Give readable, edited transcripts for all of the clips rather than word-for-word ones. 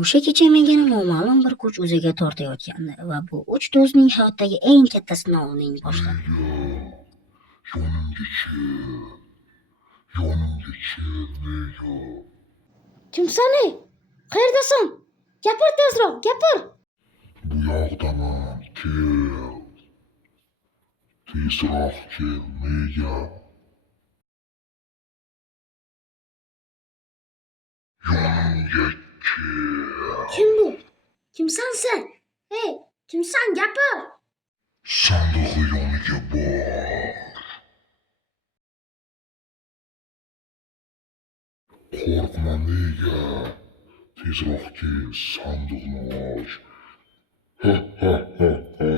O'sha kecha meni noma'lum bir kuch o'ziga tortayotgandi va bu uch do'stning hayotdagi eng katta sinovining boshladi. Yonimga kel, yonimga kel, nega? Kimsan ey? Qayerdasan? Gapir tezroq, gapir. Bu yoqdaman, kel. Tezroq kel, nega? Yonimga kel. Kim bu? Kimsan sen? Hey, kimsan? Gapir. Sandig'i yoniga bor. Qo'rqma, nega? Tezroq kel, sandiqni och. Ha ha ha ha.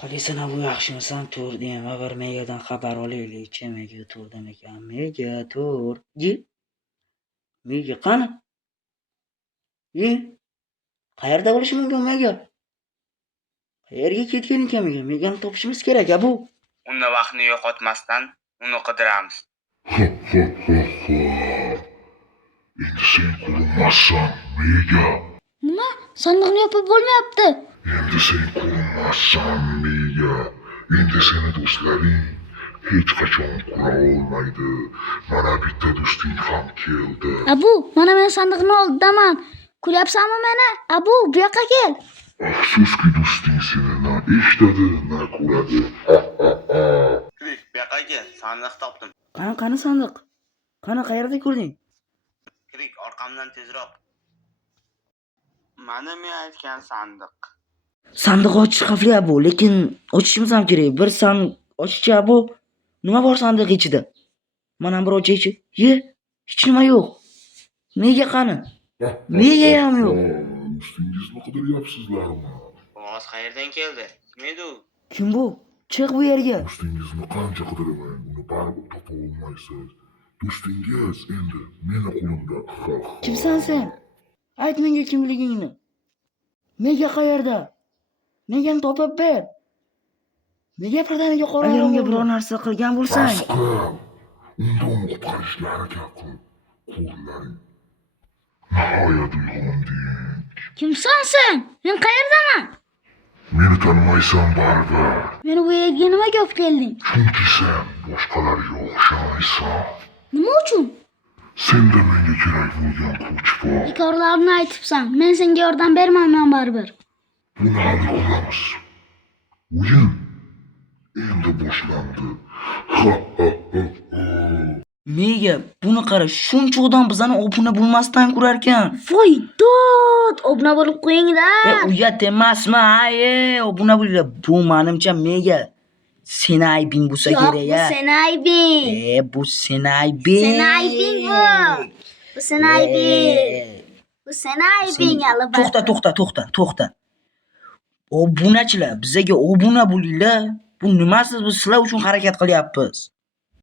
Qolasan bu yaxshimisan to'rdem va bir megadan xabar olaylik-chi, mega to'rdan ekan. Mega to'r. Mega qani? Qayerda bo'lishi mumkin mega? Qayerga ketgan ekan mega? Megani topishimiz kerak bu. Unda vaqtni yo'qotmasdan uni qidiramiz. Ha ha ha ha. Endi sen ko'rinmassan, nega? Nima? Sandiqni yopib bo'lmayapti. Endi sen ko'rinmassan, nega? Endi seni do'stlaring hech qachon ko'ra olmaydi. Mana bitta do'sting ham keldi. Abu, mana men sandiqni oldidaman. Ko'ryapsanmi meni? Abu, bu yoqqa kel. Afsuski do'sting seni na eshitadi, na ko'radi. Ha ha ha. Kirik, bu yoqqa kel, sandiq topdim. Qani sandiq? Qani qayerda ko'rding? Kirik, orqamdan tezroq. Mana men aytgan sandiq. Sandiq ochish xavfli bu, lekin ochishimiz ham kerak. Bir ochchi bu. Nima bor sandiq ichida? Mana bir ochaychi. Hech nima yo'q. Nega qani? Nega ham yo'q? Do'stingizni qidiryapsizlarmi? Ovoz qayerdan keldi? Kim edi u? Kim bu? Chiq bu yerga. Do'stingizni qancha qidirmang, uni baribir topa olmaysiz. Do'stingiz endi meni qo'limda. Kimsan sen? Ayt menga kimligingni. Nega qayerda? Megani topib ber. Nega birdaniga qora? Agar unga biror narsa qilgan bo'lsang, Bas qil. Unda uni qutqarishga harakat qil. Qo'llaring. Nihoyat uyg'onding. Kimsan sen? Men qayerdaman? Meni tanimaysan baribir. Meni bu yerga nimaga olib kelding? Chunki sen boshqalarga o'xshamaysan. Nima uchun? Senda menga kerak bo'lgan kuch bor. Bekorlarni aytibsan. Men senga yordam bermayman baribir. Buni hali ko'ramiz. O'yin endi boshlandi. Ha ha ha ha. Mega buni qara, shunchoqdan bizani obuna bo'lmasdan ko'rar ekan. Voy, dod! Obuna bo'lib qo'ying-da. Uyat emasmi? Obuna bo'linglar. Bu menimcha Mega seni aybing bo'lsa kerak Bu seni aybing. Bu seni aybing. Seni aybing bu. Bu seni aybing. Bu seni aybing albatta. To'xta. Obunachilar, bizaga obuna bo'linglar. Bu nimasiz? Biz sizlar uchun harakat qilyapmiz.